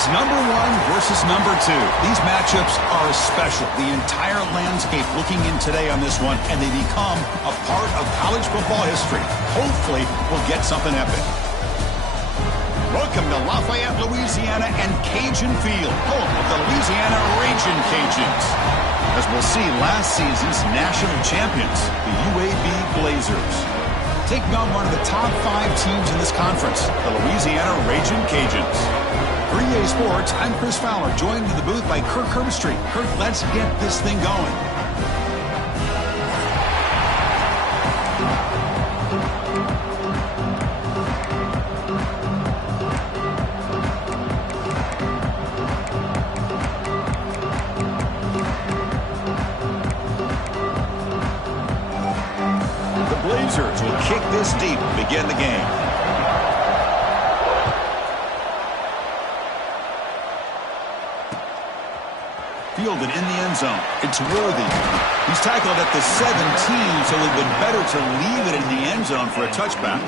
It's number one versus number two. These matchups are special. The entire landscape looking in today on this one, and they become a part of college football history. Hopefully, we'll get something epic. Welcome to Lafayette, Louisiana and Cajun Field, home of the Louisiana Ragin' Cajuns. As we'll see, last season's national champions, the UAB Blazers, taking on one of the top 5 teams in this conference, the Louisiana Ragin' Cajuns. For EA Sports, I'm Chris Fowler, joined in the booth by Kirk Herbstreit. Kirk, let's get this thing going. The Blazers will kick this deep to begin the game. Fielded in the end zone. It's Worthy. He's tackled at the 17, so it would have been better to leave it in the end zone for a touchback.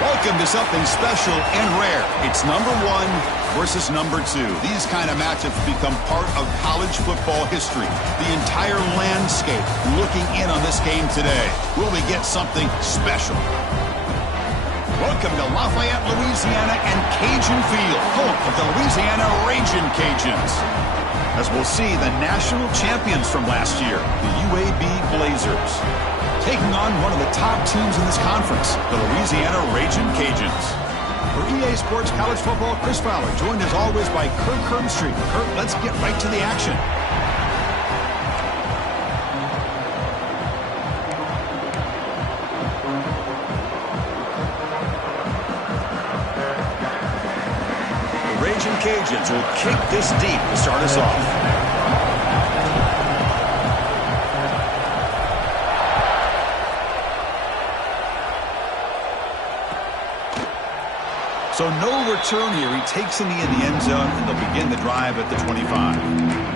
Welcome to something special and rare. It's number one versus number two. These kind of matchups become part of college football history. The entire landscape looking in on this game today. Will we get something special? Welcome to Lafayette, Louisiana and Cajun Field, home of the Louisiana Ragin' Cajuns. As we'll see, the national champions from last year, the UAB Blazers, taking on one of the top teams in this conference, the Louisiana Ragin' Cajuns. For EA Sports College Football, Chris Fowler, joined as always by Kirk Herbstreit. Kirk, let's get right to the action. The Ragin' Cajuns will kick this deep to start us off. So no return here. He takes in the end zone, and they'll begin the drive at the 25.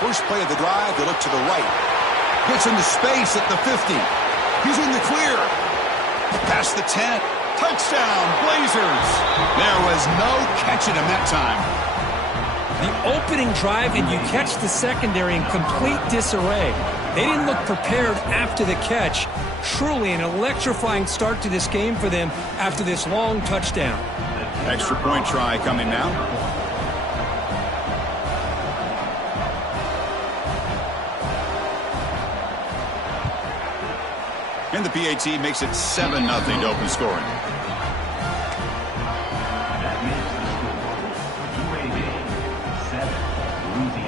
First play of the drive, they look to the right. Gets into space at the 50. He's in the clear. Past the 10. Touchdown, Blazers. There was no catching him that time. The opening drive, and you catch the secondary in complete disarray. They didn't look prepared after the catch. Truly an electrifying start to this game for them after this long touchdown. Extra point try coming now. And the PAT makes it 7-0 to open scoring.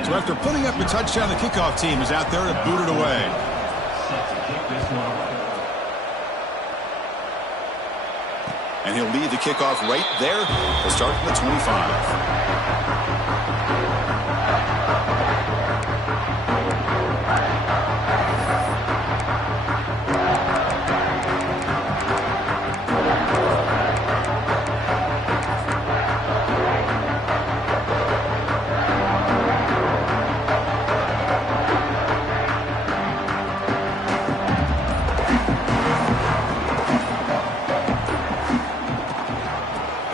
So after putting up a touchdown, the kickoff team is out there to boot it away. And he'll lead the kickoff right there to start from the 25.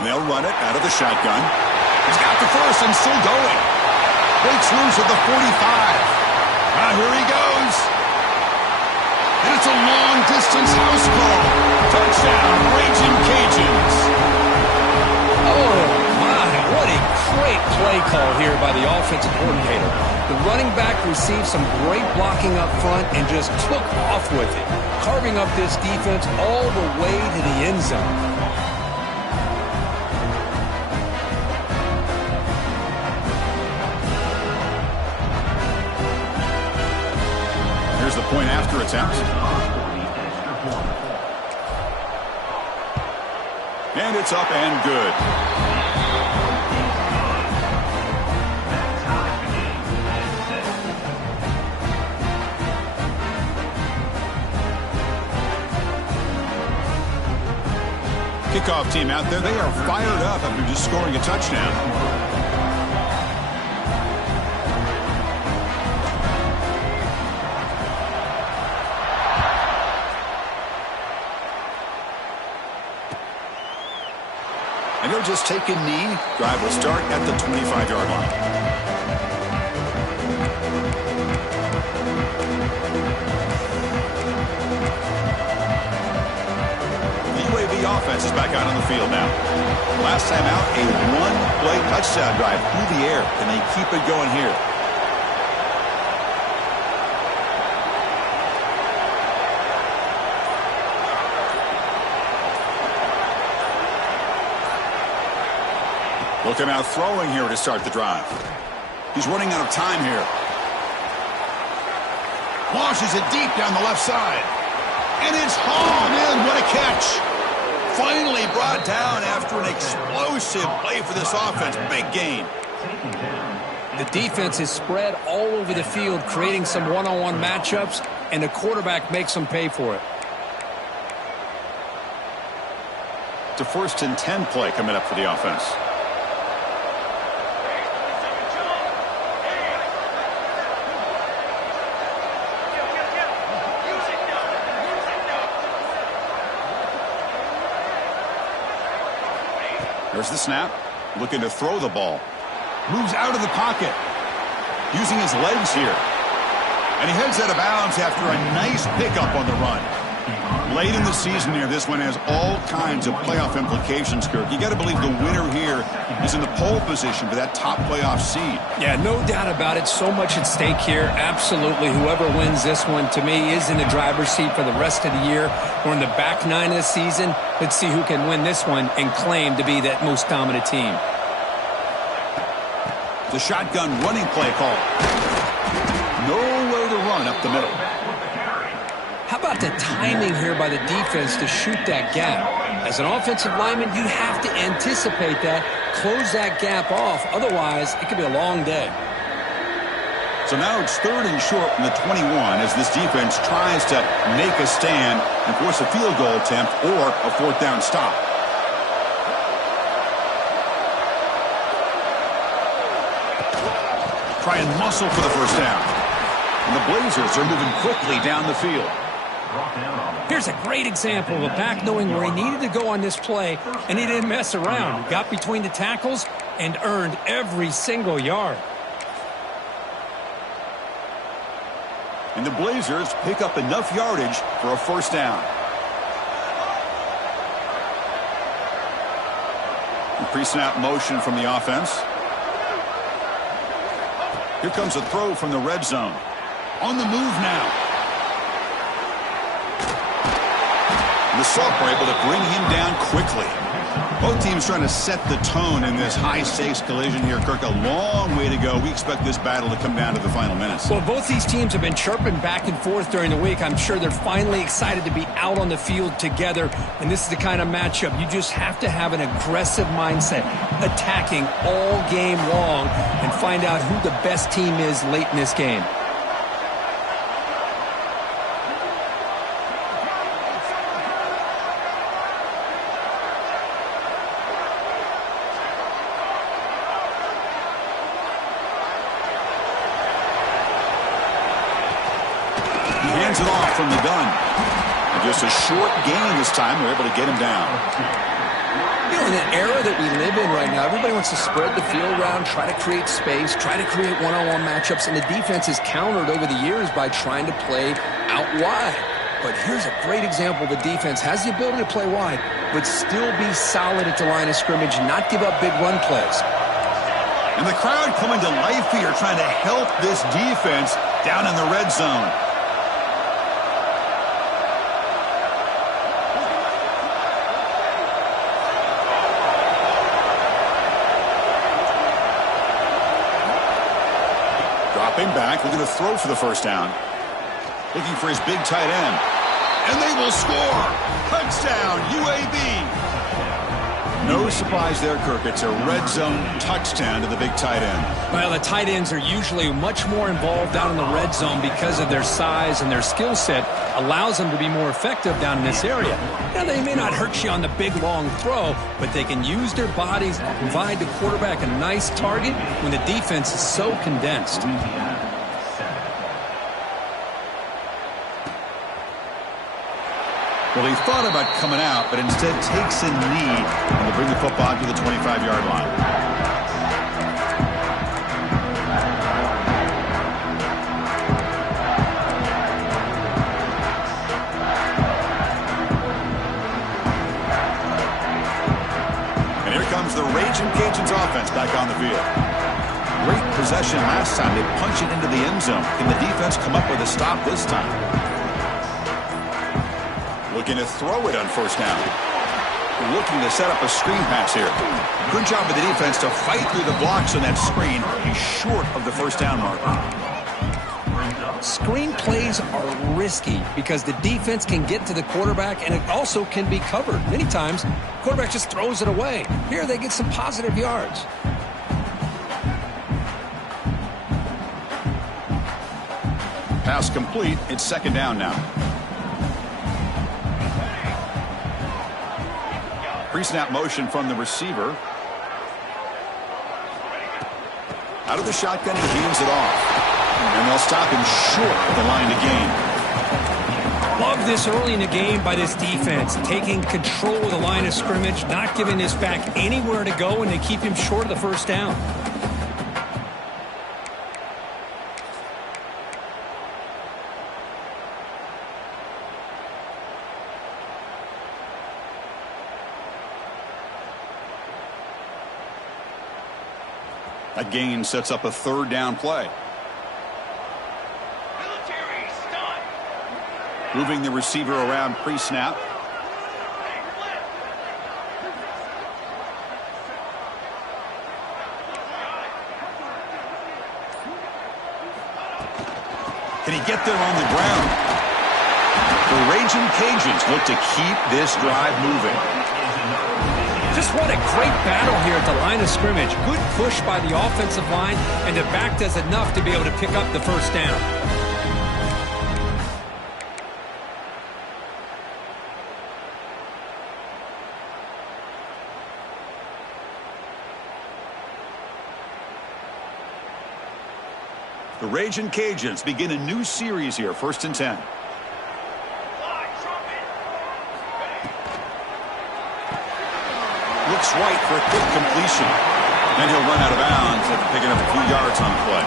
They'll run it out of the shotgun. He's got the first and still going. Breaks loose at the 45. Here he goes. And it's a long-distance house call. Touchdown, Raging Cajuns. Oh, my. What a great play call here by the offensive coordinator. The running back received some great blocking up front and just took off with it, carving up this defense all the way to the end zone. Here's the point after attempt. And it's up and good. Kickoff team out there, they are fired up after just scoring a touchdown. And he'll just take a knee. Drive will start at the 25-yard line. The UAB offense is back out on the field now. Last time out, a one-play touchdown drive through the air. Can they keep it going here? Looking out throwing here to start the drive. He's running out of time here. Launches it deep down the left side. And it's hauled in. What a catch. Finally brought down after an explosive play for this offense. Big gain. The defense is spread all over the field, creating some one-on-one matchups, and the quarterback makes them pay for it. It's a 1st and 10 play coming up for the offense. There's the snap. Looking to throw the ball. Moves out of the pocket. Using his legs here. And he heads out of bounds after a nice pickup on the run. Late in the season here, this one has all kinds of playoff implications, Kirk. You got to believe the winner here is in the pole position for that top playoff seed. Yeah, no doubt about it. So much at stake here. Absolutely. Whoever wins this one, to me, is in the driver's seat for the rest of the year. We're in the back nine of the season. Let's see who can win this one and claim to be that most dominant team. The shotgun running play call. Nowhere to run up the middle. How about the timing here by the defense to shoot that gap? As an offensive lineman, you have to anticipate that, close that gap off. Otherwise, it could be a long day. So now it's 3rd and short from the 21 as this defense tries to make a stand and force a field goal attempt or a 4th down stop. Try and muscle for the 1st down. And the Blazers are moving quickly down the field. Here's a great example of a back knowing where he needed to go on this play, and he didn't mess around. He got between the tackles and earned every single yard. And the Blazers pick up enough yardage for a first down. Pre-snap motion from the offense. Here comes a throw from the red zone. On the move now. The SMOC were able to bring him down quickly. Both teams trying to set the tone in this high-stakes collision here. Kirk, a long way to go. We expect this battle to come down to the final minutes. Well, both these teams have been chirping back and forth during the week. I'm sure they're finally excited to be out on the field together. And this is the kind of matchup you just have to have an aggressive mindset, attacking all game long, and find out who the best team is late in this game. Hands it off from the gun. And just a short gain this time. We're able to get him down. You know, in the era that we live in right now, everybody wants to spread the field around, try to create space, try to create one-on-one matchups, and the defense is countered over the years by trying to play out wide. But here's a great example. The defense has the ability to play wide, but still be solid at the line of scrimmage, not give up big run plays. And the crowd coming to life here, trying to help this defense down in the red zone. Dropping back, looking to throw for the first down. Looking for his big tight end. And they will score! Touchdown, UAB! No surprise there, Kirk. It's a red zone touchdown to the big tight end. Well, the tight ends are usually much more involved down in the red zone because of their size, and their skill set allows them to be more effective down in this area. Now, they may not hurt you on the big, long throw, but they can use their bodies to provide the quarterback a nice target when the defense is so condensed. Well, he thought about coming out, but instead takes a knee and will bring the football to the 25-yard line. And here comes the Raging Cajuns offense back on the field. Great possession last time. They punch it into the end zone. Can the defense come up with a stop this time? Looking to throw it on first down. Looking to set up a screen pass here. Good job of the defense to fight through the blocks on that screen. He's short of the first down mark. Screen plays are risky because the defense can get to the quarterback, and it also can be covered. Many times, the quarterback just throws it away. Here, they get some positive yards. Pass complete. It's second down now. Pre-snap motion from the receiver. Out of the shotgun, he hands it off. And they'll stop him short of the line to gain. Love this early in the game by this defense. Taking control of the line of scrimmage, not giving this back anywhere to go, and they keep him short of the first down. That gain sets up a third down play. Moving the receiver around pre-snap. Can he get there on the ground? The Raging Cajuns look to keep this drive moving. Just what a great battle here at the line of scrimmage. Good push by the offensive line, and the back does enough to be able to pick up the first down. The Raging Cajuns begin a new series here, 1st and 10. looks right for a quick completion. Then he'll run out of bounds after picking up a few yards on the play.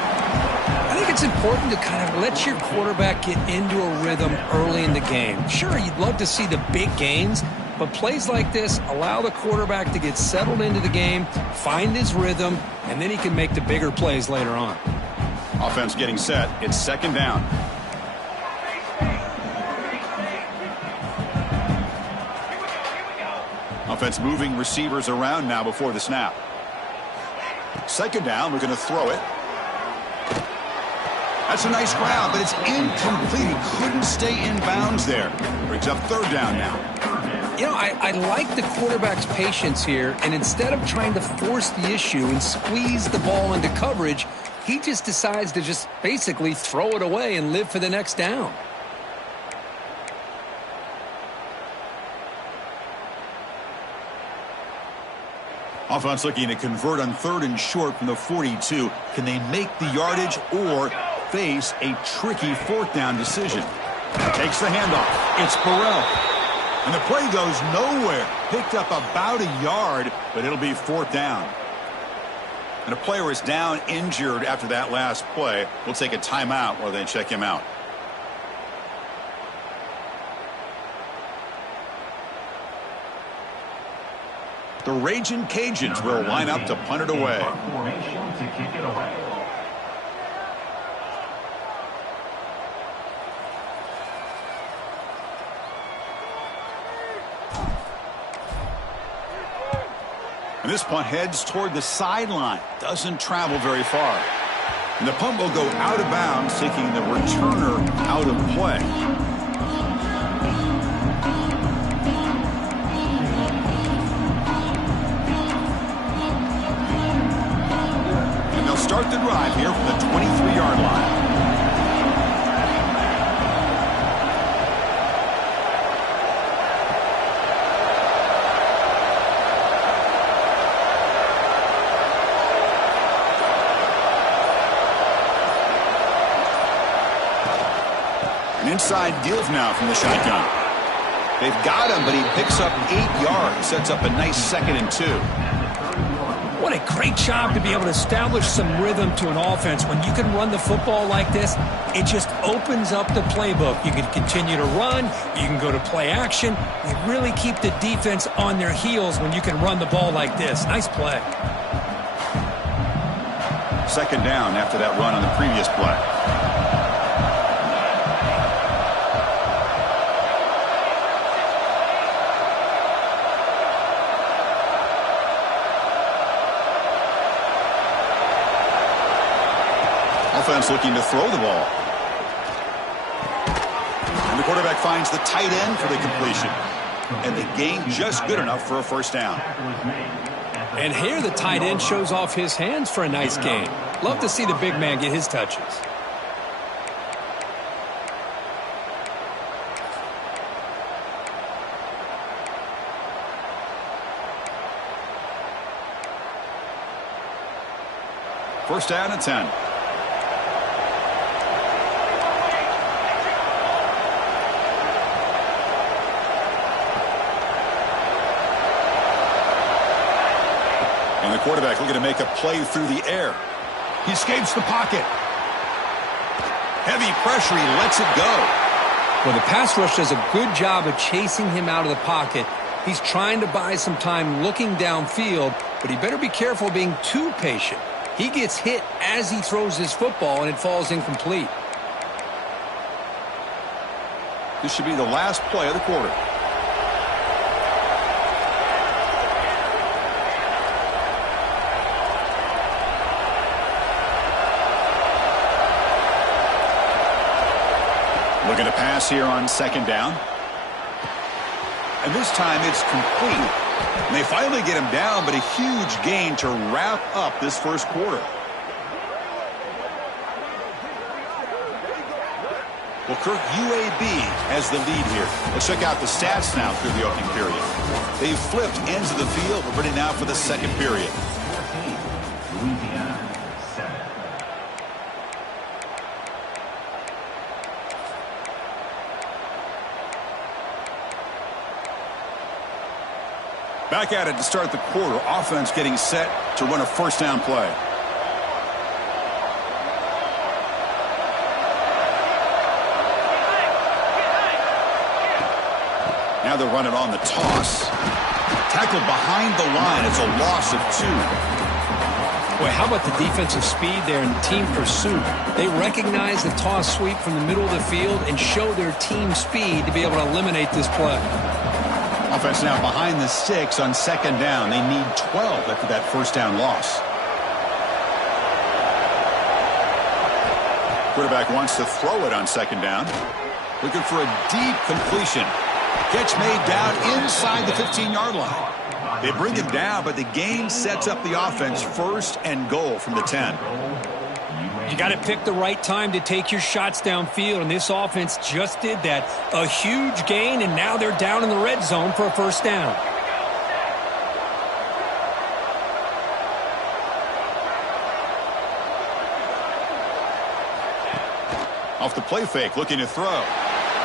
I think it's important to kind of let your quarterback get into a rhythm early in the game. Sure, you'd love to see the big gains, but plays like this allow the quarterback to get settled into the game, find his rhythm, and then he can make the bigger plays later on. Offense getting set. It's second down. Offense moving receivers around now before the snap. Second down, we're going to throw it. That's a nice grab, but it's incomplete. He couldn't stay in bounds there. Brings up third down now. You know, I like the quarterback's patience here, and instead of trying to force the issue and squeeze the ball into coverage, he just decides to just basically throw it away and live for the next down. Offense looking to convert on third and short from the 42. Can they make the yardage or face a tricky fourth down decision? Takes the handoff. It's Burrell. And the play goes nowhere. Picked up about a yard, but it'll be fourth down. And a player is down injured after that last play. We'll take a timeout while they check him out. The Ragin' Cajuns will line up to punt it away. And this punt heads toward the sideline. Doesn't travel very far. And the punt will go out of bounds, taking the returner out of play. Start the drive here from the 23-yard line. An inside deals now from the shotgun. They've got him, but he picks up 8 yards. Sets up a nice 2nd and 2. What a great job to be able to establish some rhythm to an offense. When you can run the football like this, it just opens up the playbook. You can continue to run. You can go to play action. You really keep the defense on their heels when you can run the ball like this. Nice play. Second down after that run on the previous play. Offense looking to throw the ball. And the quarterback finds the tight end for the completion. And the gain just good enough for a first down. And here the tight end shows off his hands for a nice gain. Love to see the big man get his touches. First down and 10. And the quarterback looking to make a play through the air. He escapes the pocket. Heavy pressure. He lets it go. Well, the pass rush does a good job of chasing him out of the pocket. He's trying to buy some time looking downfield, but he better be careful being too patient. He gets hit as he throws his football, and it falls incomplete. This should be the last play of the quarter. Looking to pass here on second down. And this time it's complete. And they finally get him down, but a huge gain to wrap up this first quarter. Well, Kirk, UAB has the lead here. Let's check out the stats now through the opening period. They've flipped ends of the field. We're ready now for the second period. Back at it to start the quarter. Offense getting set to run a first down play. Now they're running on the toss. Tackled behind the line. It's a loss of 2. Boy, how about the defensive speed there in team pursuit? They recognize the toss sweep from the middle of the field and show their team speed to be able to eliminate this play. Offense now behind the 6 on second down. They need 12 after that first down loss. Quarterback wants to throw it on second down. Looking for a deep completion. Catch made down inside the 15-yard line. They bring him down, but the gain sets up the offense first and goal from the 10. You got to pick the right time to take your shots downfield, and this offense just did that. A huge gain, and now they're down in the red zone for a first down. Off the play fake, looking to throw.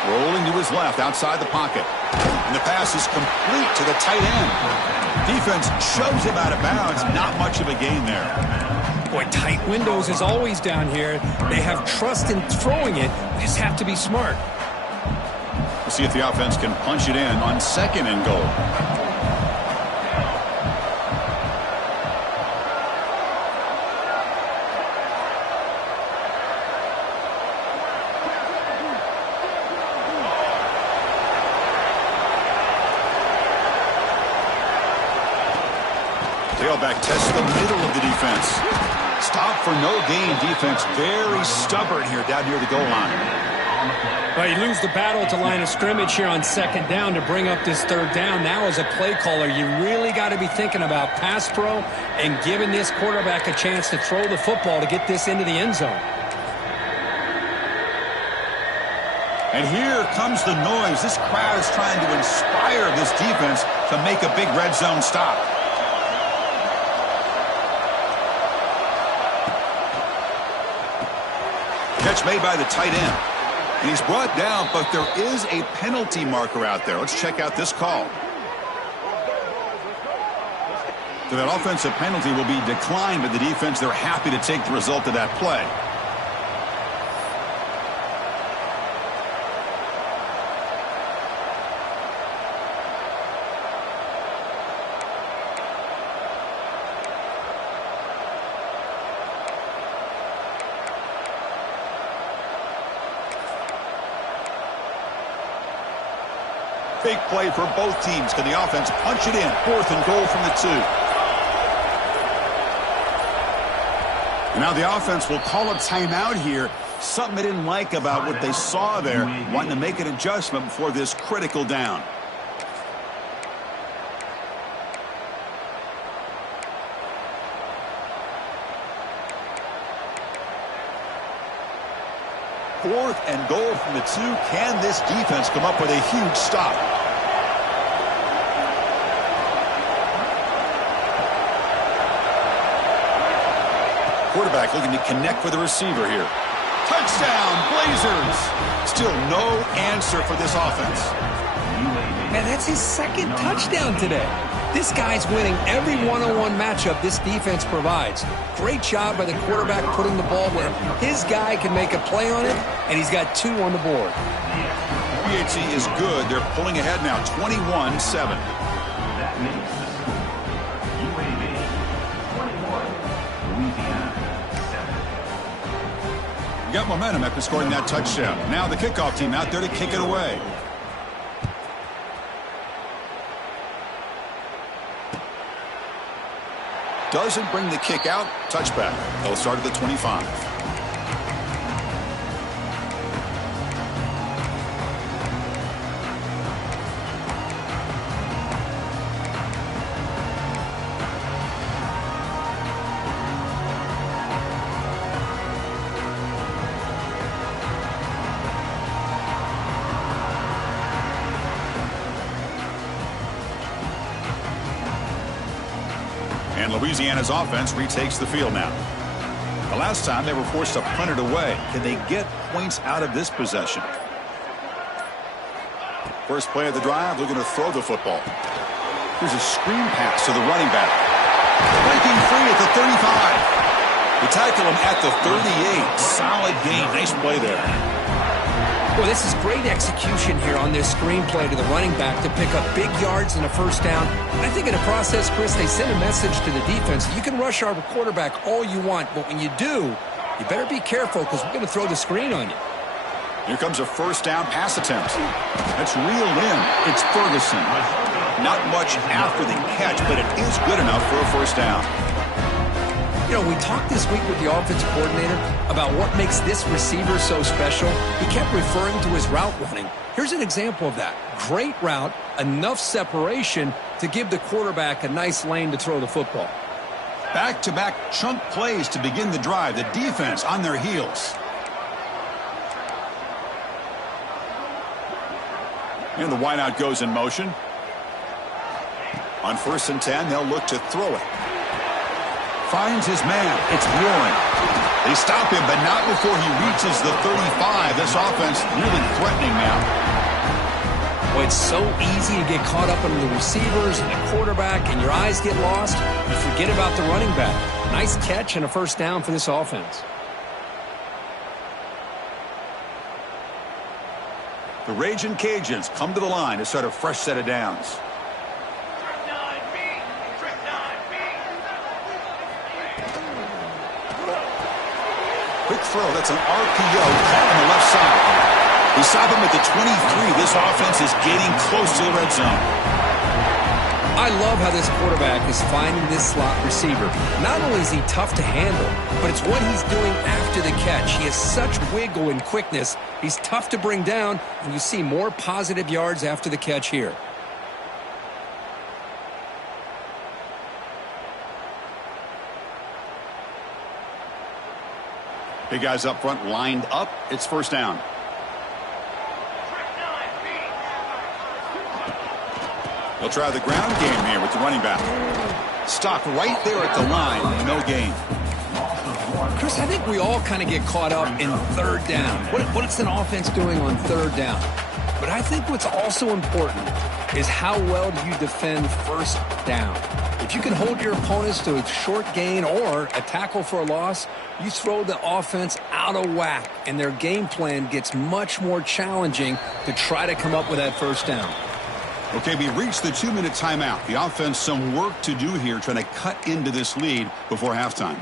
Rolling to his left, outside the pocket. And the pass is complete to the tight end. Defense shoves him out of bounds. Not much of a gain there. Boy, tight windows is always down here. They have trust in throwing it. You just have to be smart. We'll see if the offense can punch it in on second and goal. Tailback tests the middle of the defense. Stop for no gain defense. Very stubborn here down near the goal line. Well, you lose the battle at the line of scrimmage here on second down to bring up this third down. Now as a play caller, you really got to be thinking about pass pro and giving this quarterback a chance to throw the football to get this into the end zone. And here comes the noise. This crowd is trying to inspire this defense to make a big red zone stop. Catch made by the tight end. And he's brought down, but there is a penalty marker out there. Let's check out this call. So that offensive penalty will be declined by the defense. They're happy to take the result of that play. Big play for both teams. Can the offense punch it in? 4th and goal from the 2. And now the offense will call a timeout here. Something they didn't like about what they saw there. Wanting to make an adjustment before this critical down. Fourth and goal from the 2. Can this defense come up with a huge stop? Quarterback looking to connect with the receiver here. Touchdown, Blazers! Still no answer for this offense. Man, that's his second touchdown today. This guy's winning every one-on-one matchup this defense provides. Great job by the quarterback putting the ball where his guy can make a play on it, and he's got 2 on the board. UAB is good. They're pulling ahead now, 21-7. Got momentum after scoring that touchdown. Now the kickoff team out there to kick it away. Doesn't bring the kick out. Touchback. They'll start at the 25. And Louisiana's offense retakes the field now. The last time they were forced to punt it away. Can they get points out of this possession? First play of the drive, looking to throw the football. Here's a screen pass to the running back. Breaking free at the 35. They tackle him at the 38. Solid gain. Nice play there. Well, this is great execution here on this screen play to the running back to pick up big yards and a first down. I think in the process, Chris, they send a message to the defense. You can rush our quarterback all you want, but when you do, you better be careful because we're going to throw the screen on you. Here comes a first down pass attempt. That's reeled in. It's Ferguson. Not much after the catch, but it is good enough for a first down. You know, we talked this week with the offensive coordinator about what makes this receiver so special. He kept referring to his route running. Here's an example of that. Great route, enough separation to give the quarterback a nice lane to throw the football. Back-to-back chunk plays to begin the drive. The defense on their heels. And the wideout goes in motion. On 1st and 10, they'll look to throw it. Finds his man. It's Warren. They stop him, but not before he reaches the 35. This offense really threatening now. Well, it's so easy to get caught up in the receivers and the quarterback, and your eyes get lost. You forget about the running back. Nice catch and a first down for this offense. The Raging Cajuns come to the line to start a fresh set of downs. Quick throw. That's an RPO caught on the left side. They stop him at the 23. This offense is getting close to the red zone. I love how this quarterback is finding this slot receiver. Not only is he tough to handle, but it's what he's doing after the catch. He has such wiggle and quickness. He's tough to bring down, and you see more positive yards after the catch here. Big guys up front lined up. It's first down. They'll try the ground game here with the running back. Stopped right there at the line. No gain. Chris, I think we all kind of get caught up in third down. What's an offense doing on third down? But I think what's also important is how well do you defend first down. If you can hold your opponents to a short gain or a tackle for a loss, you throw the offense out of whack, and their game plan gets much more challenging to try to come up with that first down. Okay, we reached the 2-minute timeout. The offense some work to do here trying to cut into this lead before halftime.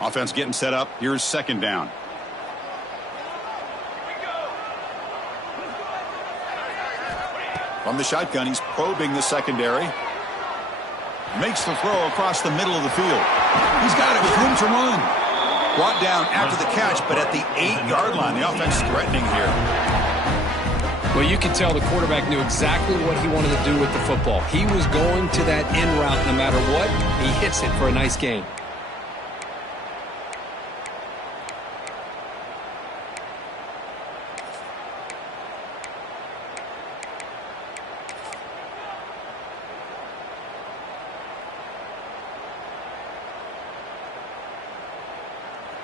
Offense getting set up. Here's second down. From the shotgun, he's probing the secondary. Makes the throw across the middle of the field. He's got it with room to run. Brought down after the catch, but at the 8-yard line. The offense threatening here. Well, you can tell the quarterback knew exactly what he wanted to do with the football. He was going to that in route no matter what. He hits it for a nice gain.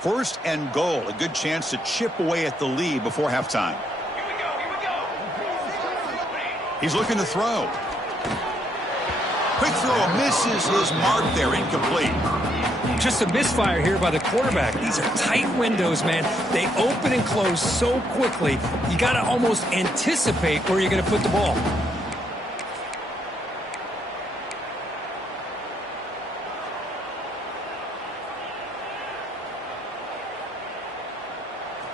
First and goal. A good chance to chip away at the lead before halftime. Here we go. He's looking to throw. Quick throw. Misses his mark there. Incomplete. Just a misfire here by the quarterback. These are tight windows, man. They open and close so quickly. You got to almost anticipate where you're going to put the ball.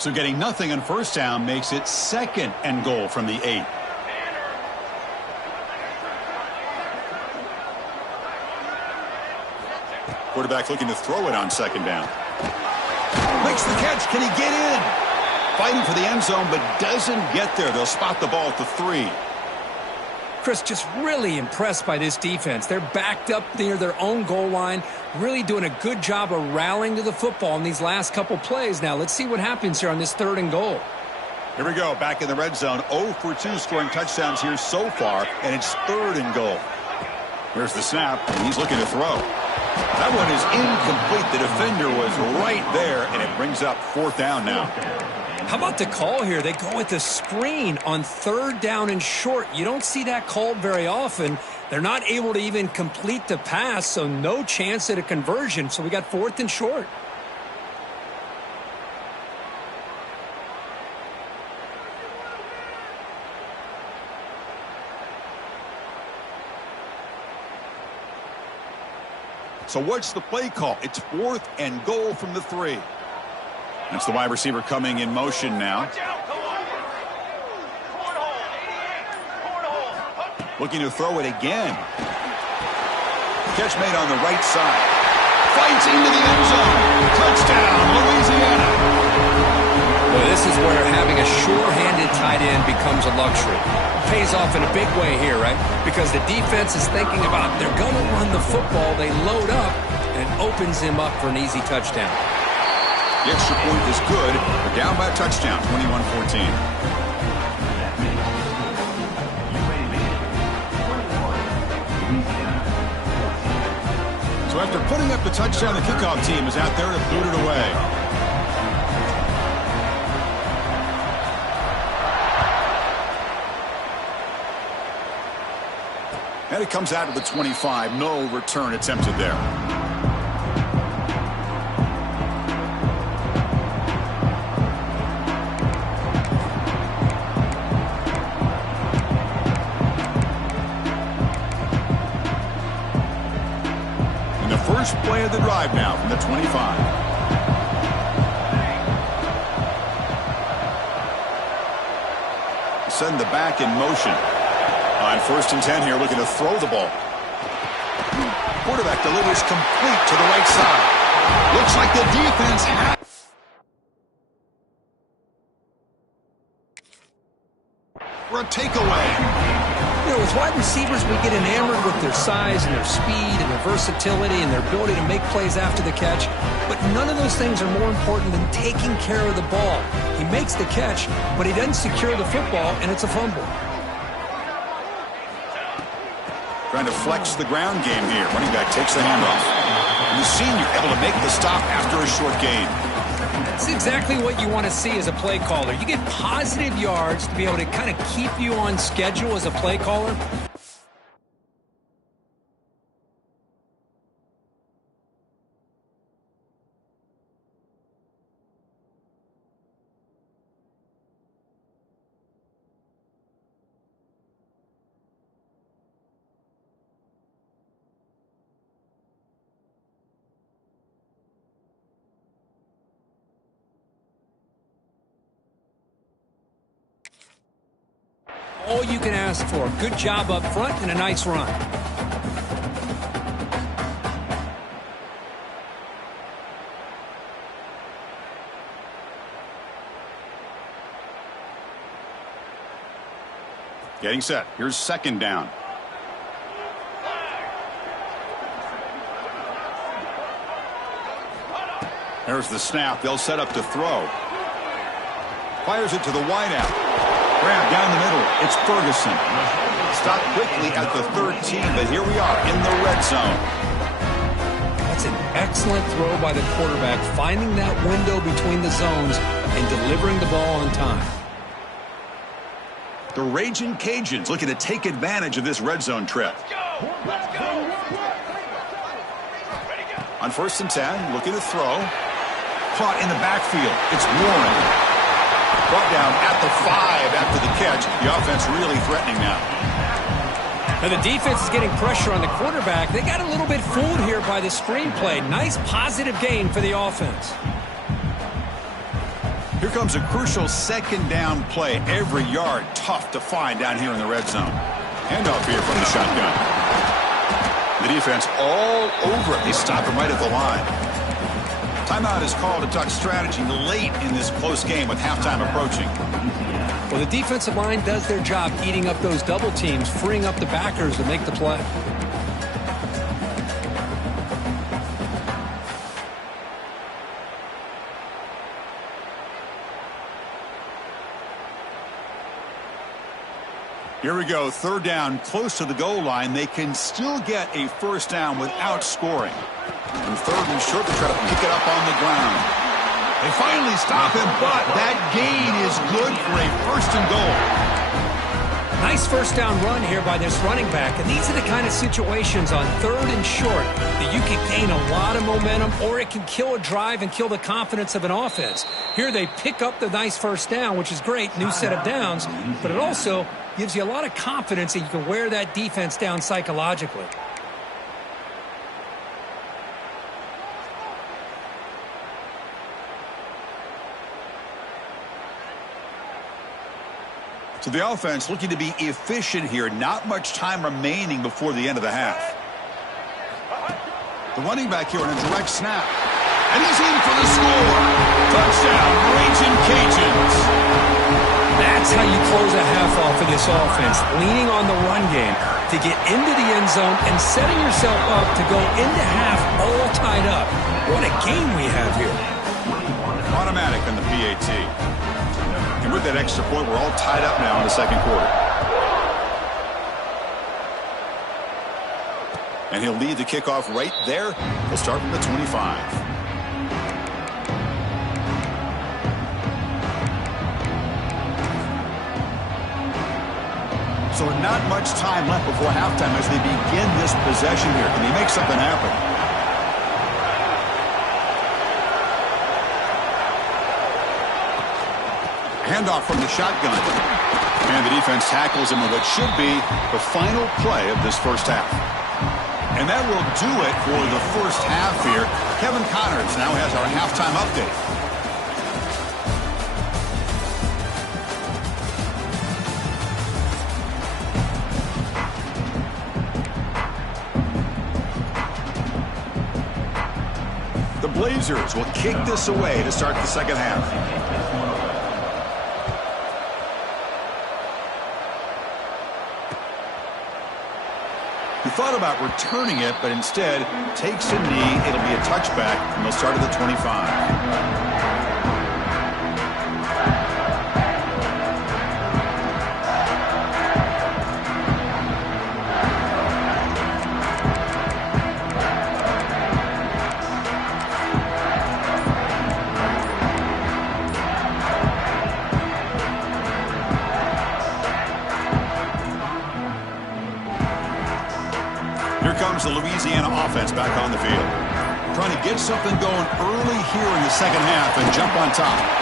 So getting nothing on first down makes it second and goal from the 8. Quarterback looking to throw it on second down. Makes the catch. Can he get in? Fighting for the end zone, but doesn't get there. They'll spot the ball at the 3. Chris, just really impressed by this defense. They're backed up near their own goal line, really doing a good job of rallying to the football in these last couple plays. Now, let's see what happens here on this third and goal. Here we go, back in the red zone. 0 for 2 scoring touchdowns here so far, and it's third and goal. Here's the snap, and he's looking to throw. That one is incomplete. The defender was right there, and it brings up 4th down now. How about the call here? They go with the screen on 3rd down and short. You don't see that called very often. They're not able to even complete the pass, so no chance at a conversion. So we got 4th and short. So what's the play call? It's 4th and goal from the 3. That's the wide receiver coming in motion now. Looking to throw it again. Catch made on the right side. Fights into the end zone. Touchdown, Louisiana. Well, this is where having a sure-handed tight end becomes a luxury. Pays off in a big way here, right? Because the defense is thinking about they're going to run the football. They load up, and it opens him up for an easy touchdown. The extra point is good. We're down by a touchdown, 21-14. So after putting up the touchdown, the kickoff team is out there to boot it away. And it comes out of the 25. No return attempted there. And the first play of the drive now from the 25. Send the back in motion. On 1st and 10 here, looking to throw the ball. Quarterback delivers complete to the right side. Looks like the defense has for a takeaway. You know, with wide receivers, we get enamored with their size and their speed and their versatility and their ability to make plays after the catch. But none of those things are more important than taking care of the ball. He makes the catch, but he doesn't secure the football, and it's a fumble. Trying to flex the ground game here. Running back takes the handoff. And the senior able to make the stop after a short gain. That's exactly what you want to see as a play caller. You get positive yards to be able to kind of keep you on schedule as a play caller. All you can ask for. Good job up front and a nice run. Getting set. Here's 2nd down. There's the snap. They'll set up to throw. Fires it to the wideout. Grab down the middle. It's Ferguson. Stopped quickly at the 13, but here we are in the red zone. That's an excellent throw by the quarterback, finding that window between the zones and delivering the ball on time. The Raging Cajuns looking to take advantage of this red zone trip. Let's go. On 1st and 10, looking to throw. Caught in the backfield. It's Warren. Brought down at the 5 after the catch. The offense really threatening now. And the defense is getting pressure on the quarterback. They got a little bit fooled here by the screenplay. Nice positive gain for the offense. Here comes a crucial 2nd down play. Every yard tough to find down here in the red zone. Handoff here from the shotgun. The defense all over it. They stop him right at the line. Timeout is called to talk strategy late in this close game with halftime approaching. Well, the defensive line does their job eating up those double teams, freeing up the backers to make the play. Here we go, third down, close to the goal line. They can still get a first down without scoring. And third and short, they try to pick it up on the ground. They finally stop him, but that gain is good for a first and goal. Nice first down run here by this running back. And these are the kind of situations on third and short that you can gain a lot of momentum, or it can kill a drive and kill the confidence of an offense. Here they pick up the nice first down, which is great, new set of downs, but it also gives you a lot of confidence that you can wear that defense down psychologically. So the offense looking to be efficient here. Not much time remaining before the end of the half. The running back here on a direct snap. And he's in for the score. Touchdown, Raging Cajuns. That's how you close a half off of this offense. Leaning on the run game to get into the end zone and setting yourself up to go into half all tied up. What a game we have here. Automatic on the PAT. And with that extra point, we're all tied up now in the second quarter. And he'll lead the kickoff right there. He'll start from the 25. So not much time left before halftime as they begin this possession here. Can they make something happen? Handoff from the shotgun. And the defense tackles him in what should be the final play of this first half. And that will do it for the first half here. Kevin Connors now has our halftime update. The Blazers will kick this away to start the second half. He thought about returning it, but instead takes a knee. It'll be a touchback, and they'll start at the 25. The Louisiana offense back on the field. Trying to get something going early here in the second half and jump on top.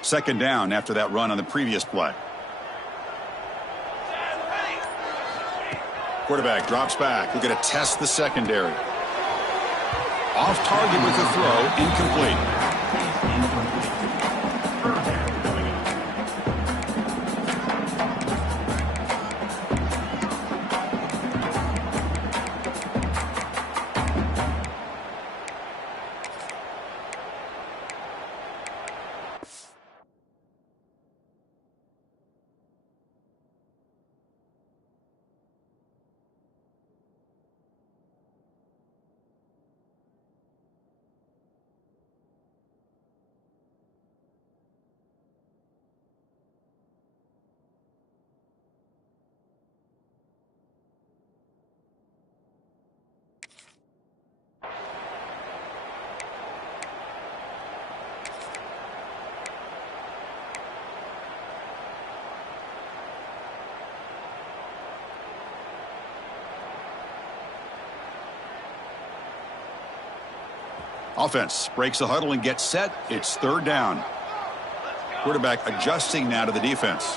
Second down after that run on the previous play. Quarterback drops back. We're going to test the secondary. Off target with the throw, incomplete. Offense breaks the huddle and gets set. It's third down. Quarterback adjusting now to the defense.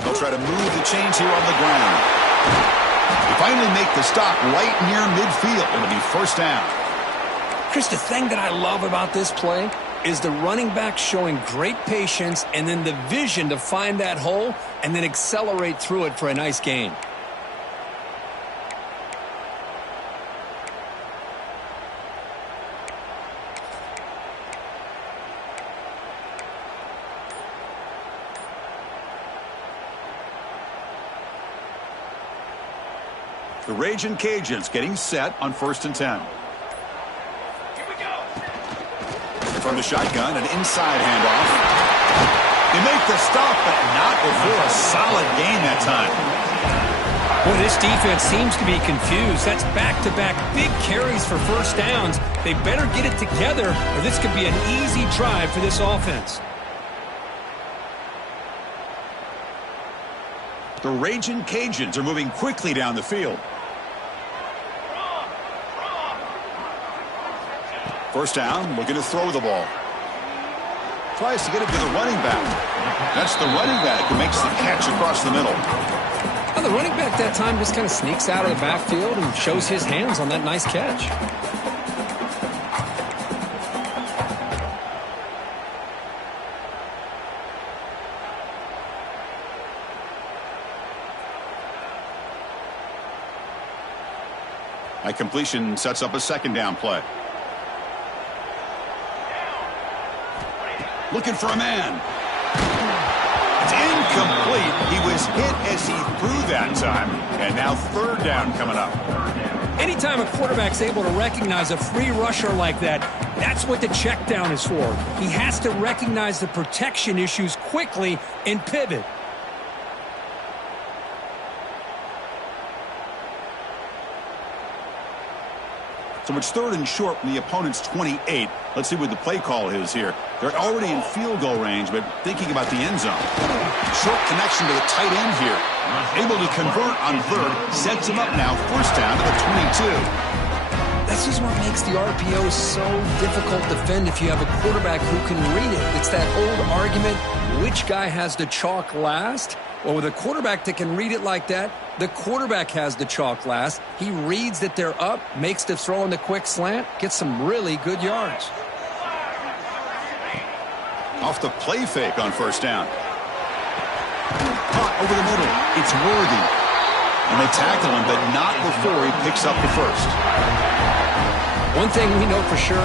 They'll try to move the chains here on the ground. They finally make the stop right near midfield. It'll be first down. Chris, the thing that I love about this play is the running back showing great patience and then the vision to find that hole and then accelerate through it for a nice gain. The Ragin' Cajuns getting set on 1st and 10. From the shotgun, an inside handoff. They make the stop, but not before a solid gain that time. Boy, this defense seems to be confused. That's back-to-back big carries for first downs. They better get it together, or this could be an easy drive for this offense. The Ragin' Cajuns are moving quickly down the field. First down, looking to throw the ball. Tries to get it to the running back. That's the running back who makes the catch across the middle. Well, the running back that time just kind of sneaks out of the backfield and shows his hands on that nice catch. A completion sets up a second down play. Looking for a man. It's incomplete. He was hit as he threw that time. And now third down coming up. Anytime a quarterback's able to recognize a free rusher like that, that's what the check down is for. He has to recognize the protection issues quickly and pivot. So it's third and short from the opponent's 28. Let's see what the play call is here. They're already in field goal range, but thinking about the end zone. Short connection to the tight end here. Able to convert on third. Sets him up now. First down to the 22. This is what makes the RPO so difficult to defend if you have a quarterback who can read it. It's that old argument, which guy has the chalk last? Well, with a quarterback that can read it like that, the quarterback has the chalk last. He reads that they're up, makes the throw in the quick slant, gets some really good yards. Off the play fake on first down. Caught over the middle. It's Worthy. And they tackle him, but not before he picks up the first. One thing we know for sure,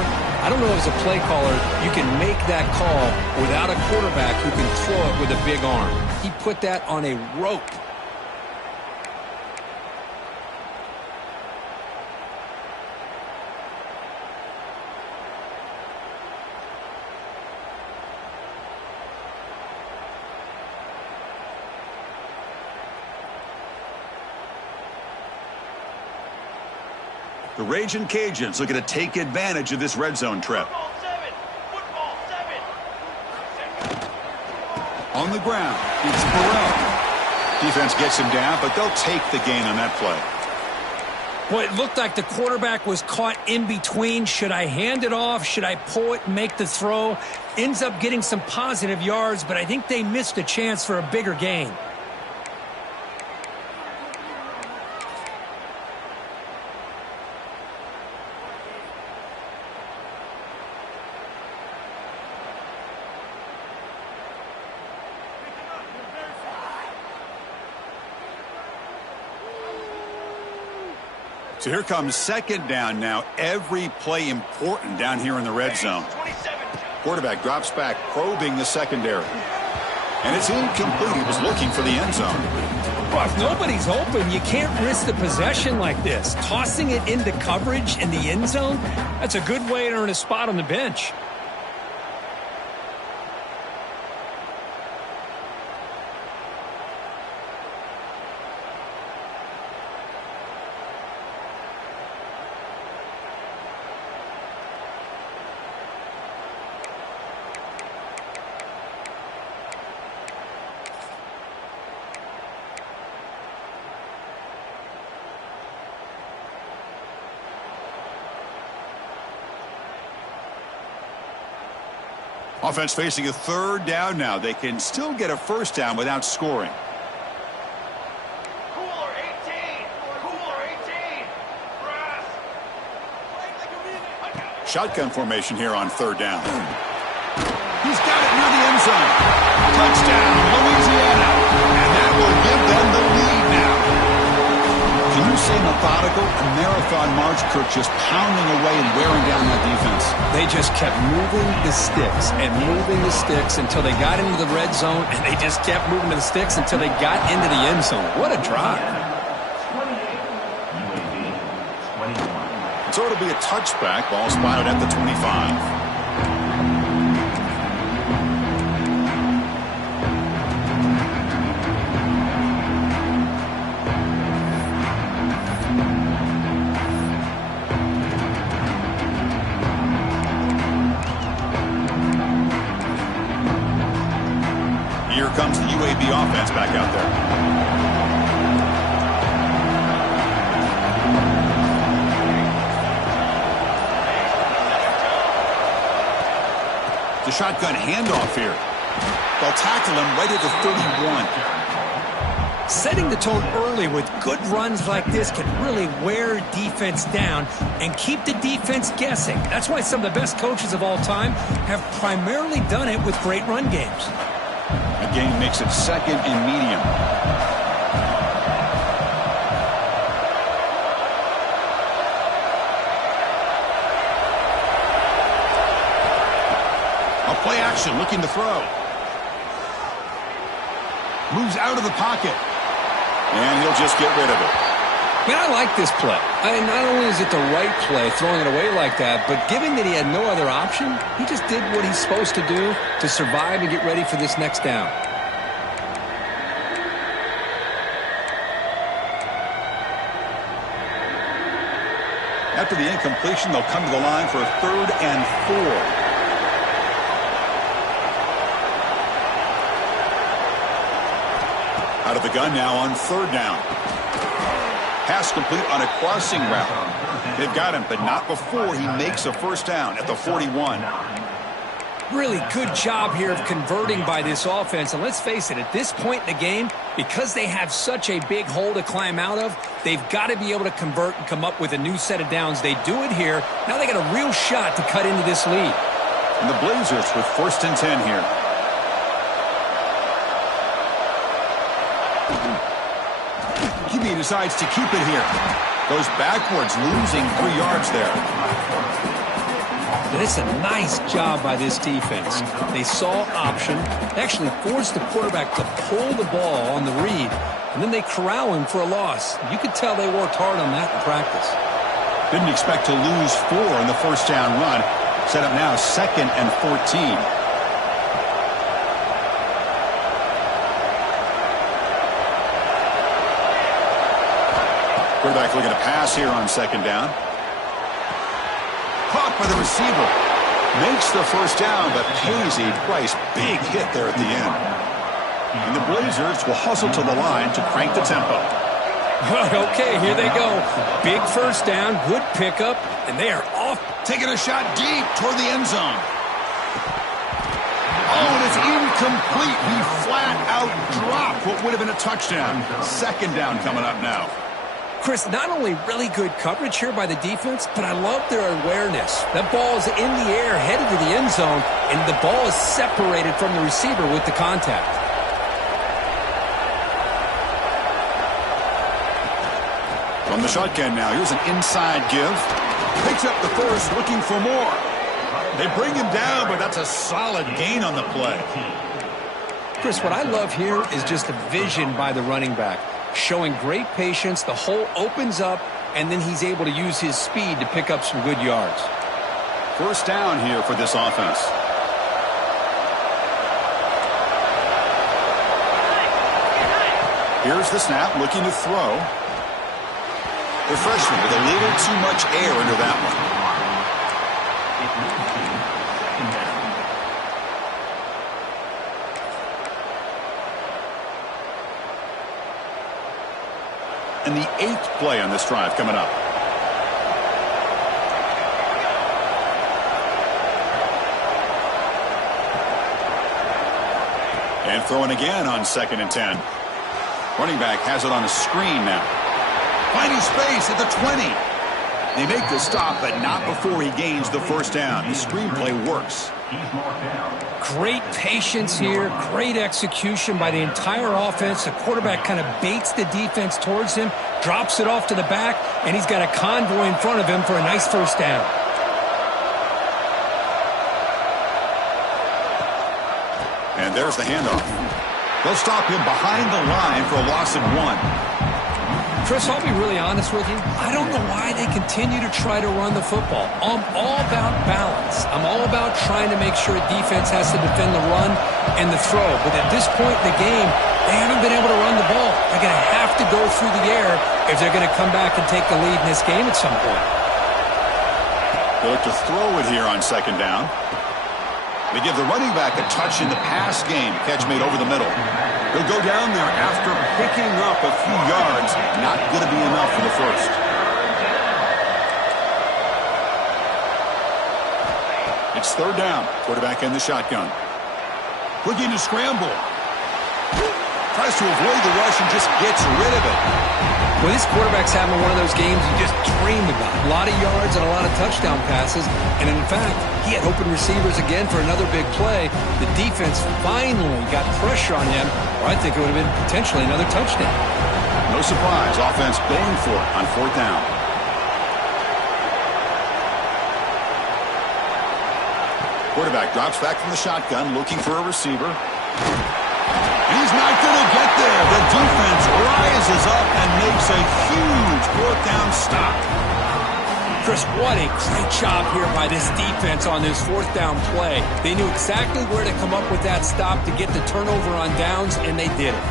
I don't know as a play caller, you can make that call without a quarterback who can throw it with a big arm. He put that on a rope. The Ragin' Cajuns looking to take advantage of this red zone trip. On the ground, it's Burrell. Defense gets him down, but they'll take the gain on that play. Boy, it looked like the quarterback was caught in between. Should I hand it off? Should I pull it and make the throw? Ends up getting some positive yards, but I think they missed a chance for a bigger gain. So here comes second down now. Every play important down here in the red zone. Quarterback drops back, probing the secondary. And it's incomplete. He was looking for the end zone. Well, if nobody's open, you can't risk the possession like this. Tossing it into coverage in the end zone, that's a good way to earn a spot on the bench. Offense facing a third down now. They can still get a first down without scoring. Shotgun formation here on third down. He's got it near the end zone. Touchdown, Louisiana. And that will give them the lead now. Can you say methodical? A marathon march, Kirk, just pounding away and wearing down that defense. They just kept moving the sticks and moving the sticks until they got into the red zone, and they just kept moving the sticks until they got into the end zone. What a drive. So it'll be a touchback. Ball spotted at the 25. Here comes the UAB offense back out there. The shotgun handoff here. They'll tackle him right at the 31. Setting the tone early with good runs like this can really wear defense down and keep the defense guessing. That's why some of the best coaches of all time have primarily done it with great run games. A gain makes it second and medium. Play action, looking to throw. Moves out of the pocket. And he'll just get rid of it. Man, I like this play. Not only is it the right play, throwing it away like that, but given that he had no other option, he just did what he's supposed to do to survive and get ready for this next down. After the incompletion, they'll come to the line for a 3rd and 4. Out of the gun now on 3rd down. Pass complete on a crossing route. They've got him, but not before he makes a first down at the 41. Really good job here of converting by this offense. And let's face it, at this point in the game, because they have such a big hole to climb out of, they've got to be able to convert and come up with a new set of downs. They do it here. Now they got a real shot to cut into this lead. And the Blazers with 1st and 10 here. He decides to keep it here. Goes backwards, losing 3 yards there. But it's a nice job by this defense. They saw option, actually forced the quarterback to pull the ball on the read, and then they corral him for a loss. You could tell they worked hard on that in practice. Didn't expect to lose 4 in the first down run. Set up now 2nd and 14. Quarterback looking to pass here on 2nd down. Caught by the receiver. Makes the first down, but pays a price. Big hit there at the end. And the Blazers will hustle to the line to crank the tempo. Okay, here they go. Big first down, good pickup, and they are off. Taking a shot deep toward the end zone. Oh, and it's incomplete. He flat out dropped what would have been a touchdown. 2nd down coming up now. Chris, not only really good coverage here by the defense, but I love their awareness. That ball is in the air, headed to the end zone, and the ball is separated from the receiver with the contact. From the shotgun now, here's an inside give. Picks up the first, looking for more. They bring him down, but that's a solid gain on the play. Chris, what I love here is just the vision by the running back. Showing great patience, the hole opens up, and then he's able to use his speed to pick up some good yards. First down here for this offense. Here's the snap, looking to throw. The freshman with a little too much air under that one. And the 8th play on this drive coming up. And throwing again on 2nd and 10. Running back has it on a screen now. Finding space at the 20. They make the stop, but not before he gains the first down. The screenplay works. Great patience here. Great execution by the entire offense. The quarterback kind of baits the defense towards him, drops it off to the back, and he's got a convoy in front of him for a nice first down. And there's the handoff. They'll stop him behind the line for a loss of 1. Chris, I'll be really honest with you. I don't know why they continue to try to run the football. I'm all about balance. I'm all about trying to make sure defense has to defend the run and the throw. But at this point in the game, they haven't been able to run the ball. They're going to have to go through the air if they're going to come back and take the lead in this game at some point. They look to throw it here on 2nd down. They give the running back a touch in the pass game. Catch made over the middle. He'll go down there after picking up a few yards. Not going to be enough for the first. It's 3rd down. Quarterback in the shotgun. Looking to scramble. Tries to avoid the rush and just gets rid of it. Well, this quarterback's having one of those games you just dreamed about. A lot of yards and a lot of touchdown passes. And in fact, he had open receivers again for another big play. The defense finally got pressure on him, or I think it would have been potentially another touchdown. No surprise. Offense going for it on 4th down. Quarterback drops back from the shotgun, looking for a receiver. He's not going to get there. The defense rises up and makes a huge 4th down stop. Chris, what a great job here by this defense on this 4th down play. They knew exactly where to come up with that stop to get the turnover on downs, and they did it.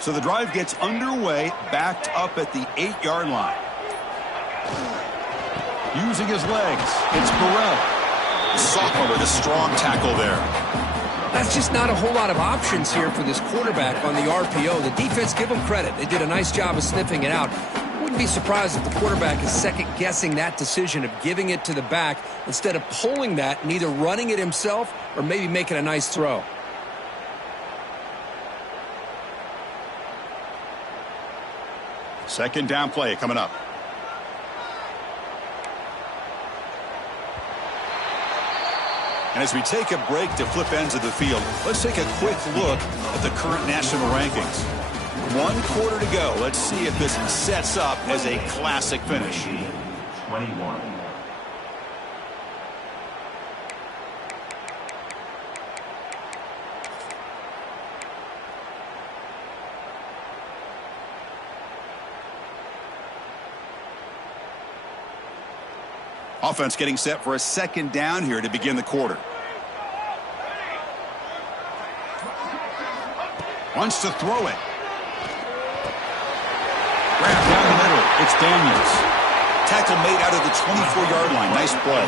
So the drive gets underway, backed up at the 8-yard line. Using his legs, it's Burrell. The sophomore with a strong tackle there. That's just not a whole lot of options here for this quarterback on the RPO. The defense, give them credit. They did a nice job of sniffing it out. Wouldn't be surprised if the quarterback is second-guessing that decision of giving it to the back instead of pulling that and either running it himself or maybe making a nice throw. Second down play coming up. And as we take a break to flip ends of the field, let's take a quick look at the current national rankings. 1 quarter to go. Let's see if this sets up as a classic finish. 21. Offense getting set for a second down here to begin the quarter. Wants to throw it. Grab down the middle. It's Daniels. Tackle made out of the 24-yard line. Nice play.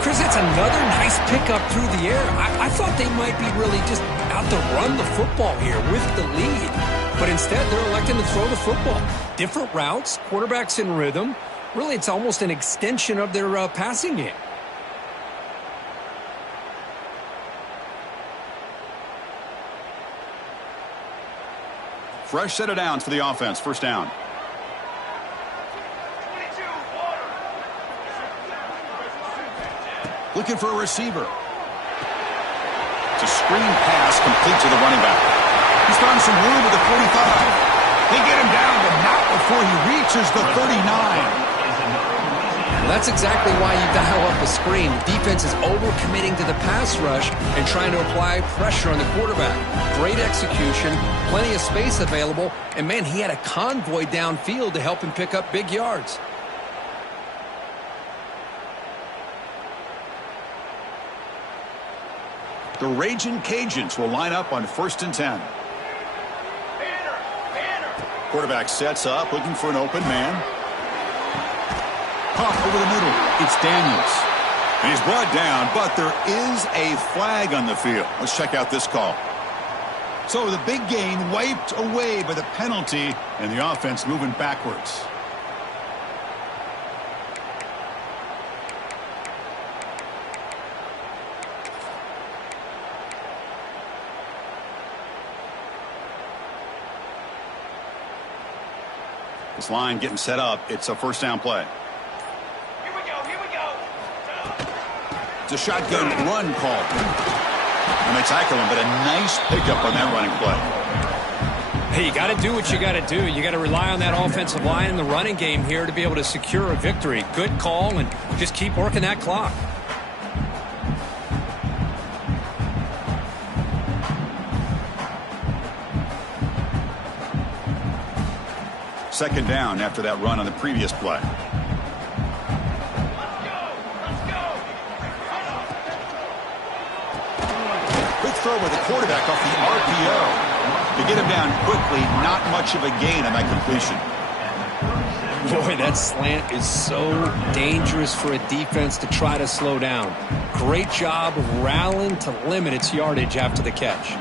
Chris, that's another nice pickup through the air. I thought they might be really just out to run the football here with the lead. But instead, they're electing to throw the football. Different routes, quarterbacks in rhythm. Really, it's almost an extension of their passing game. Fresh set of downs for the offense. First down. Looking for a receiver. It's a screen pass complete to the running back. He's found some room at the 45. They get him down, but not before he reaches the 39. Well, that's exactly why you dial up the screen. The defense is over-committing to the pass rush and trying to apply pressure on the quarterback. Great execution, plenty of space available, and, man, he had a convoy downfield to help him pick up big yards. The Raging Cajuns will line up on 1st and 10. Quarterback sets up, looking for an open man. Caught over the middle. It's Daniels. And he's brought down, but there is a flag on the field. Let's check out this call. So the big gain wiped away by the penalty, and the offense moving backwards. This line getting set up. It's a first down play. Here we go. It's a shotgun run call. And they tackle him, but a nice pickup on that running play. Hey, you got to do what you got to do. You got to rely on that offensive line in the running game here to be able to secure a victory. Good call, and just keep working that clock. Second down after that run on the previous play. Quick throw by the quarterback off the RPO. To get him down quickly, not much of a gain on that completion. Boy, that slant is so dangerous for a defense to try to slow down. Great job of rallying to limit its yardage after the catch.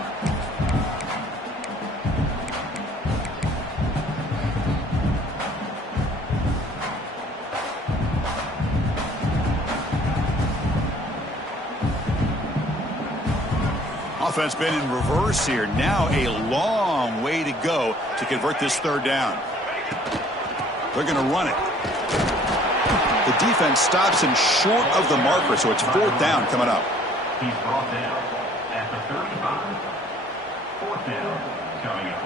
Offense been in reverse here. Now a long way to go to convert this third down. They're going to run it. The defense stops him short of the marker, so it's fourth down coming up. He's brought down at the 35. Fourth down coming up.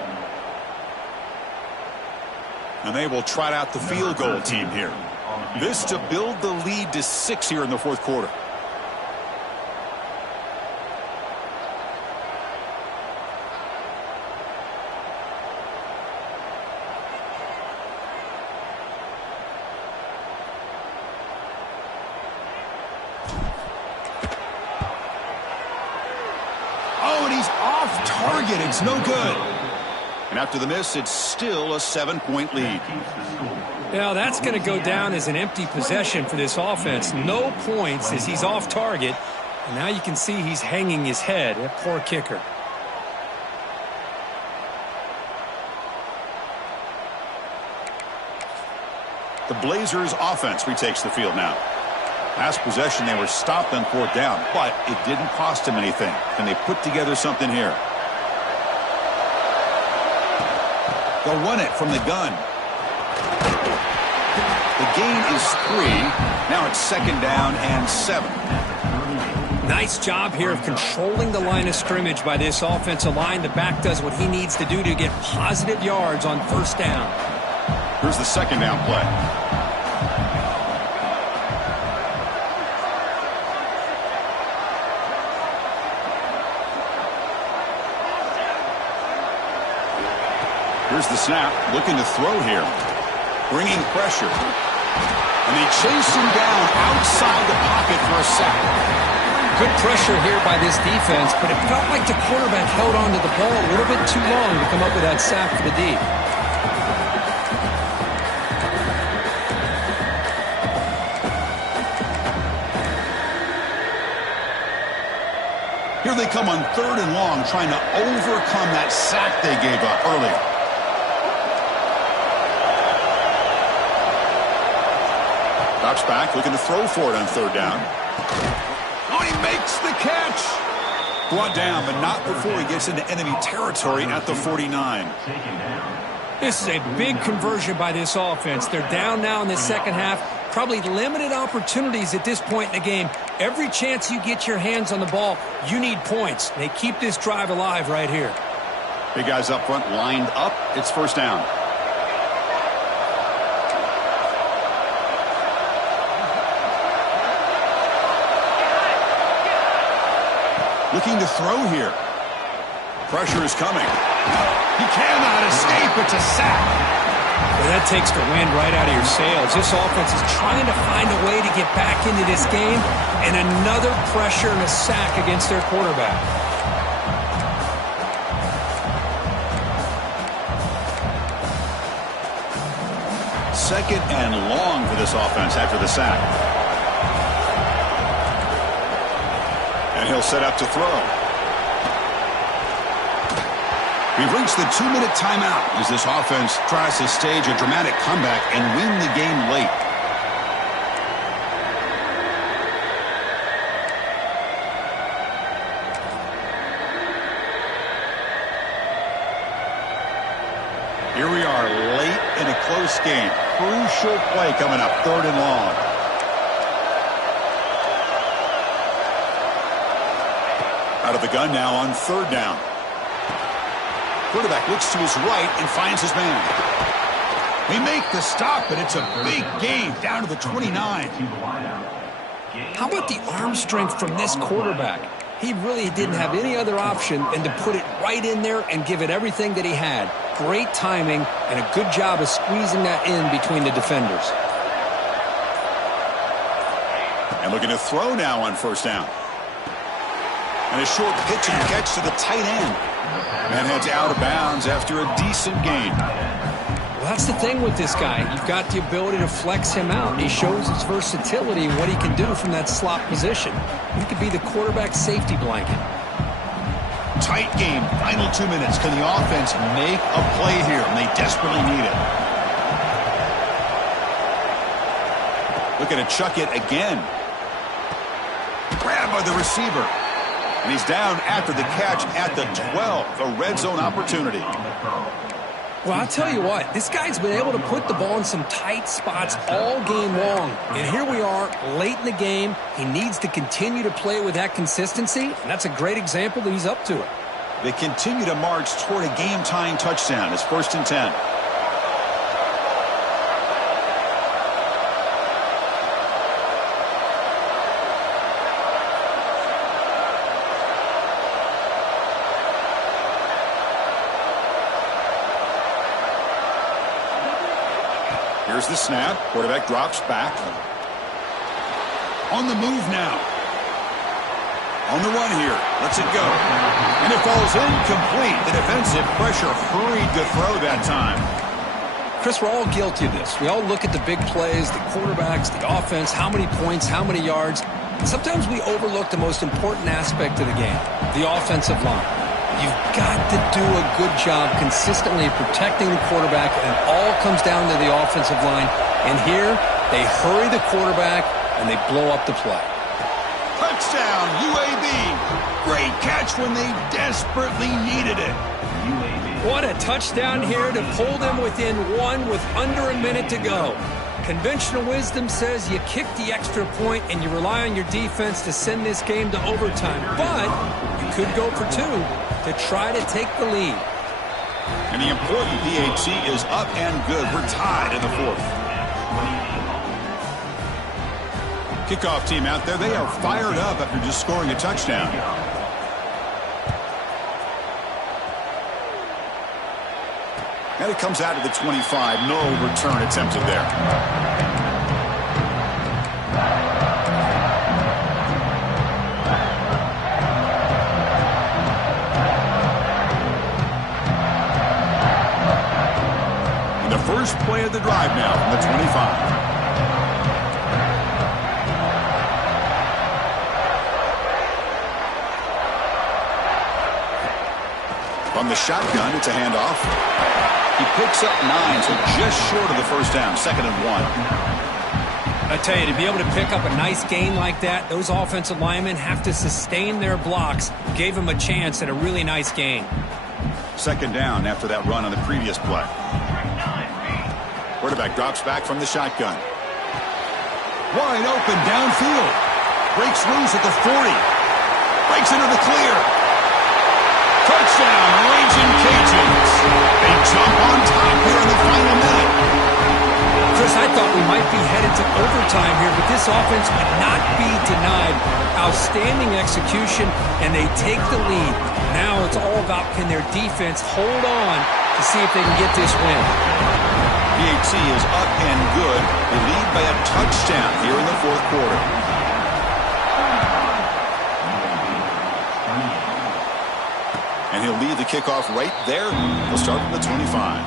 And they will trot out the field goal team here. This to build the lead to 6 here in the fourth quarter. It's no good. And after the miss, it's still a 7-point lead. Yeah, that's going to go down as an empty possession for this offense. No points as he's off target. And now you can see he's hanging his head. That poor kicker. The Blazers offense retakes the field now. Last possession, they were stopped on fourth down, but it didn't cost them anything. And they put together something here. They'll run it from the gun. The gain is 3. Now it's second down and 7. Nice job here of controlling the line of scrimmage by this offensive line. The back does what he needs to do to get positive yards on first down. Here's the second down play. Here's the snap, looking to throw here. Bringing pressure. And they chase him down outside the pocket for a sack. Good pressure here by this defense, but it felt like the quarterback held on to the ball a little bit too long to come up with that sack for the D. Here they come on third and long, trying to overcome that sack they gave up earlier. Drops back, looking to throw for it on third down. Oh, he makes the catch! Brought down, but not before he gets into enemy territory at the 49. This is a big conversion by this offense. They're down now in the second half. Probably limited opportunities at this point in the game. Every chance you get your hands on the ball, you need points. They keep this drive alive right here. Big guys up front lined up. It's first down. Looking to throw here. Pressure is coming. He cannot escape. It's a sack. Well, that takes the wind right out of your sails. This offense is trying to find a way to get back into this game, and another pressure and a sack against their quarterback. second and long for this offense after the sack. And he'll set up to throw. We've reached the 2-minute timeout as this offense tries to stage a dramatic comeback and win the game late. Here we are late in a close game. Crucial play coming up, 3rd and long. Out of the gun now on 3rd down. Quarterback looks to his right and finds his man. They make the stop, but it's a big gain down to the 29. How about the arm strength from this quarterback? He really didn't have any other option than to put it right in there and give it everything that he had. Great timing and a good job of squeezing that in between the defenders. And looking to throw now on 1st down. And a short pitch and catch to the tight end. And heads out of bounds after a decent gain. Well, that's the thing with this guy. You've got the ability to flex him out. He shows his versatility and what he can do from that slot position. He could be the quarterback safety blanket. Tight game, final 2 minutes. Can the offense make a play here? And they desperately need it. Looking to chuck it again. Grabbed by the receiver. And he's down after the catch at the 12. A red zone opportunity. Well, I'll tell you what, this guy's been able to put the ball in some tight spots all game long. And here we are, late in the game. He needs to continue to play with that consistency, and that's a great example that he's up to it. They continue to march toward a game-tying touchdown. It's 1st and 10. Here's the snap. Quarterback drops back. On the move now. On the run here. Lets it go. And it falls incomplete. The defensive pressure hurried to throw that time. Chris, we're all guilty of this. We all look at the big plays, the quarterbacks, the offense, how many points, how many yards. And sometimes we overlook the most important aspect of the game, the offensive line. You've got to do a good job consistently protecting the quarterback, and it all comes down to the offensive line. And here, they hurry the quarterback, and they blow up the play. Touchdown, UAB. Great catch when they desperately needed it. What a touchdown here to pull them within 1 with under a minute to go. Conventional wisdom says you kick the extra point and you rely on your defense to send this game to overtime. But you could go for 2 to try to take the lead. And the important PAT is up and good. We're tied in the 4th. Kickoff team out there, they are fired up after just scoring a touchdown. And it comes out of the 25. No return attempted there. And the first play of the drive now from the 25. From the shotgun, it's a handoff. He picks up 9, so just short of the 1st down, 2nd and 1. I tell you, to be able to pick up a nice gain like that, those offensive linemen have to sustain their blocks. Gave him a chance at a really nice gain. 2nd down after that run on the previous play. Quarterback drops back from the shotgun. Wide open downfield. Breaks loose at the 40. Breaks into the clear. Touchdown, Raging Cajuns. They jump on top here in the final minute. Chris, I thought we might be headed to overtime here, but this offense would not be denied. Outstanding execution, and they take the lead. Now it's all about can their defense hold on to see if they can get this win. PAT is up and good. They lead by a touchdown here in the 4th quarter. And he'll lead the kickoff right there. He'll start from the 25.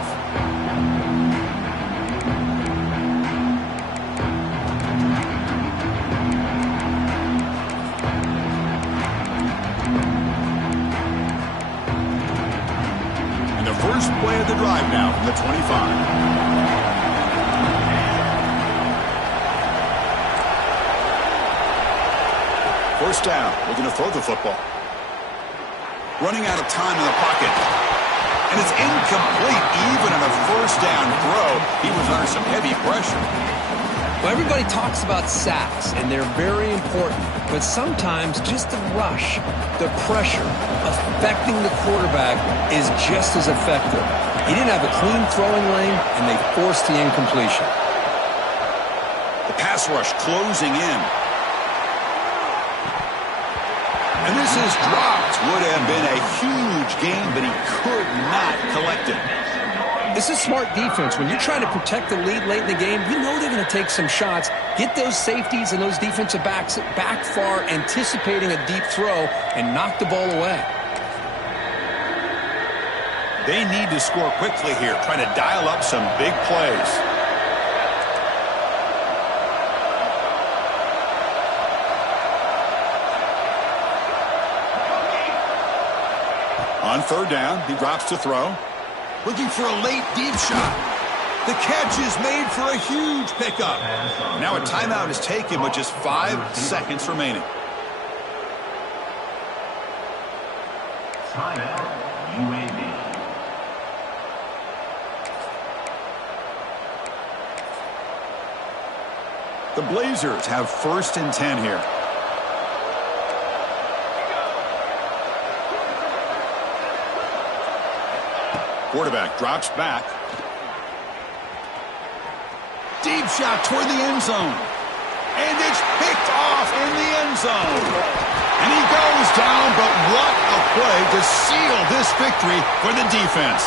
drive now from the 25. First down, looking to throw the football. Running out of time in the pocket. And it's incomplete. Even on a first down throw, he was under some heavy pressure. Well, everybody talks about sacks, and they're very important. But sometimes just the rush, the pressure, affecting the quarterback is just as effective. He didn't have a clean throwing lane, and they forced the incompletion. The pass rush closing in. And this is dropped. Would have been a huge gain, but he could not collect it. This is smart defense. When you're trying to protect the lead late in the game, you know they're going to take some shots, get those safeties and those defensive backs back far, anticipating a deep throw, and knock the ball away. They need to score quickly here, trying to dial up some big plays. On third down, he drops to throw. Looking for a late deep shot. The catch is made for a huge pickup. Now a timeout is taken with just 5 seconds remaining. Timeout, UAB. The Blazers have first and 10 here. Quarterback drops back. Deep shot toward the end zone. And it's picked off in the end zone. And he goes down, but what a play to seal this victory for the defense.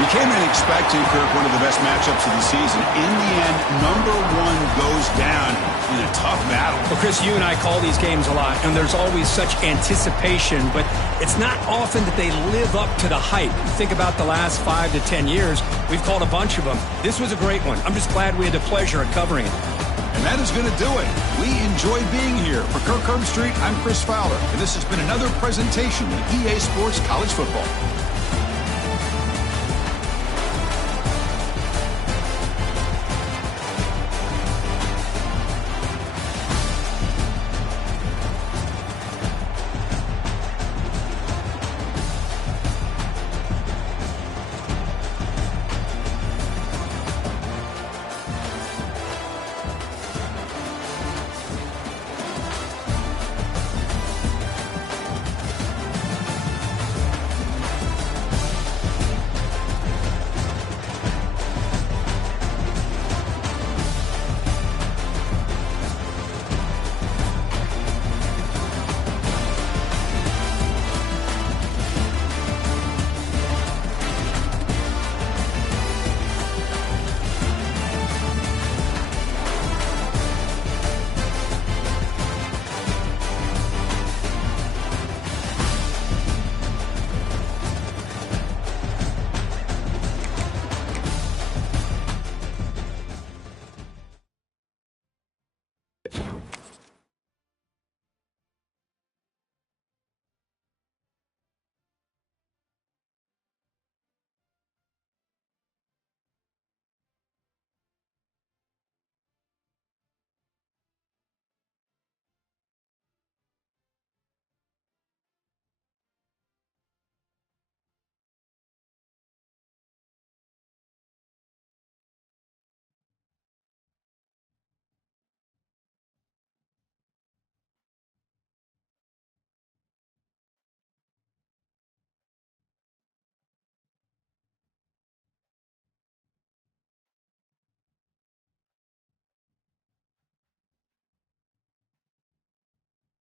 You came in expecting, Kirk, one of the best matchups of the season. In the end, number one goes down in a tough battle. Well, Chris, you and I call these games a lot, and there's always such anticipation, but it's not often that they live up to the hype. You think about the last 5 to 10 years, we've called a bunch of them. This was a great one. I'm just glad we had the pleasure of covering it. And that is going to do it. We enjoyed being here. For Kirk Herbstreit, I'm Chris Fowler, and this has been another presentation of EA Sports College Football.